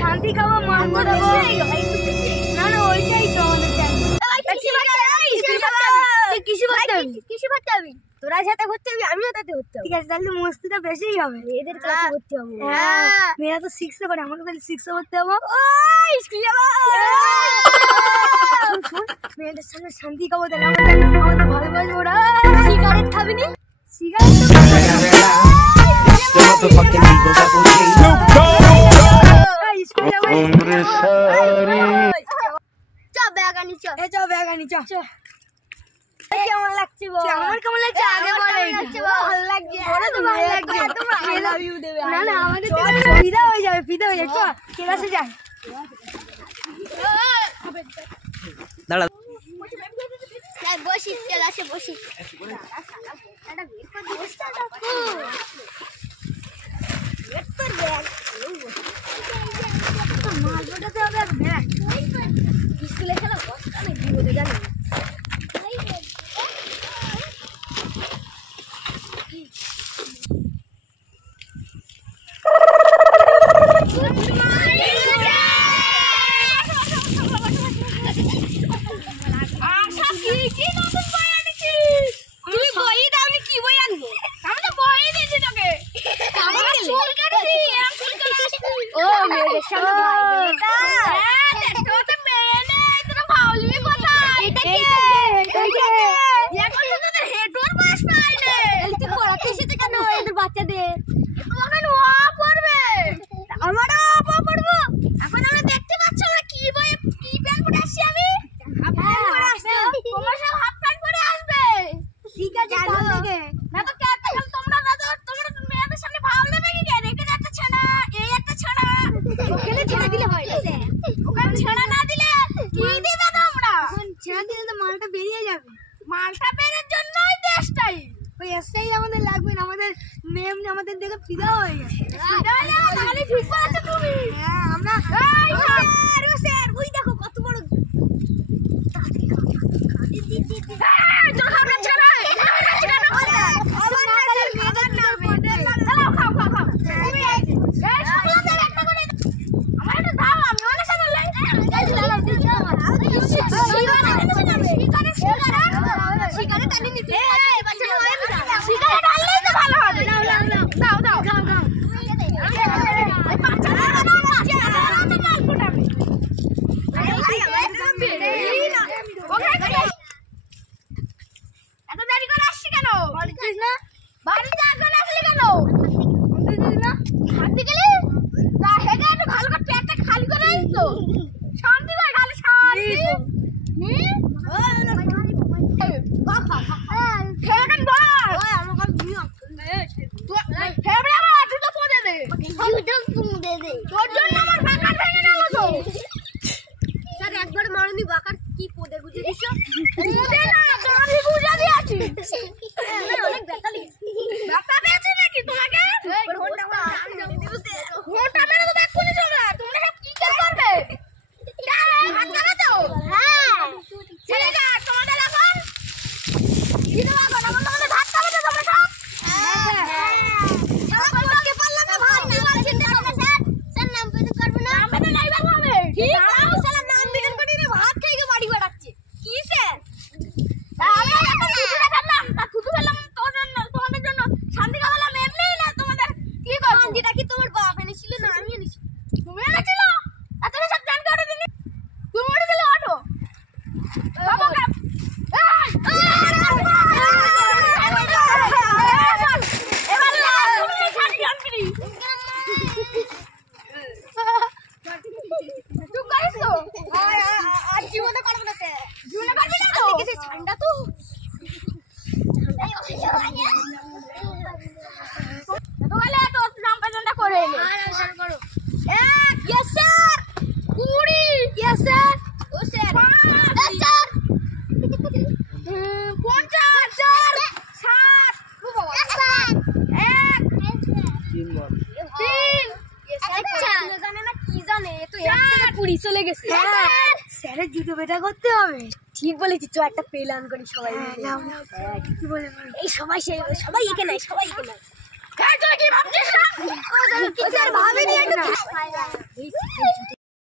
শান্তি খাবো না না ওইটাই তো তোরা সাথে ঘুরতে হবে আমিও তাতে ঘুরতে হবে ঠিক আছে তাহলে মস্তিটা বেশিই হবে এদের ক্লাসে ভর্তি হবো মেয়েরা তো 6 এ পড়ে আমাকে তাহলে 6 এ ভর্তি হবো মেয়েদের সঙ্গে শান্তি খাবো তাহলে আমাদের ভালোবাসবো ওরা সিগারেট খাবি নি কেমন লাগছে আমার কেমন লাগছে আগে বলে ভালো লাগছে ভালো লাগছে আই লাভ ইউ দেবে না না আমাদের ফিদা হয়ে যাবে চল ক্লাসে যাই দাঁড়া বসি ক্লাসে বসি স্কুলে খেলা বসটা নেই বিপদে জানি আমাদের লাগবে না আমাদের মেম আমাদের দেখে ফিদা হয়ে গেছে আমরা ওই দেখো কত বড় একবার মারুনি বাকার কি পদে গুজে দিছো অনেক ব্যথা পেয়েছে নাকি তোমাকে চলে গেছে স্যারের জুতো বেটা করতে হবে ঠিক বলেছি, চ একটা প্ল্যান করি সবাই মিলে। কি বলে এই সবাই একে নাই, সবাই একে নাই। কি ভাবছিস না? ভাবিনি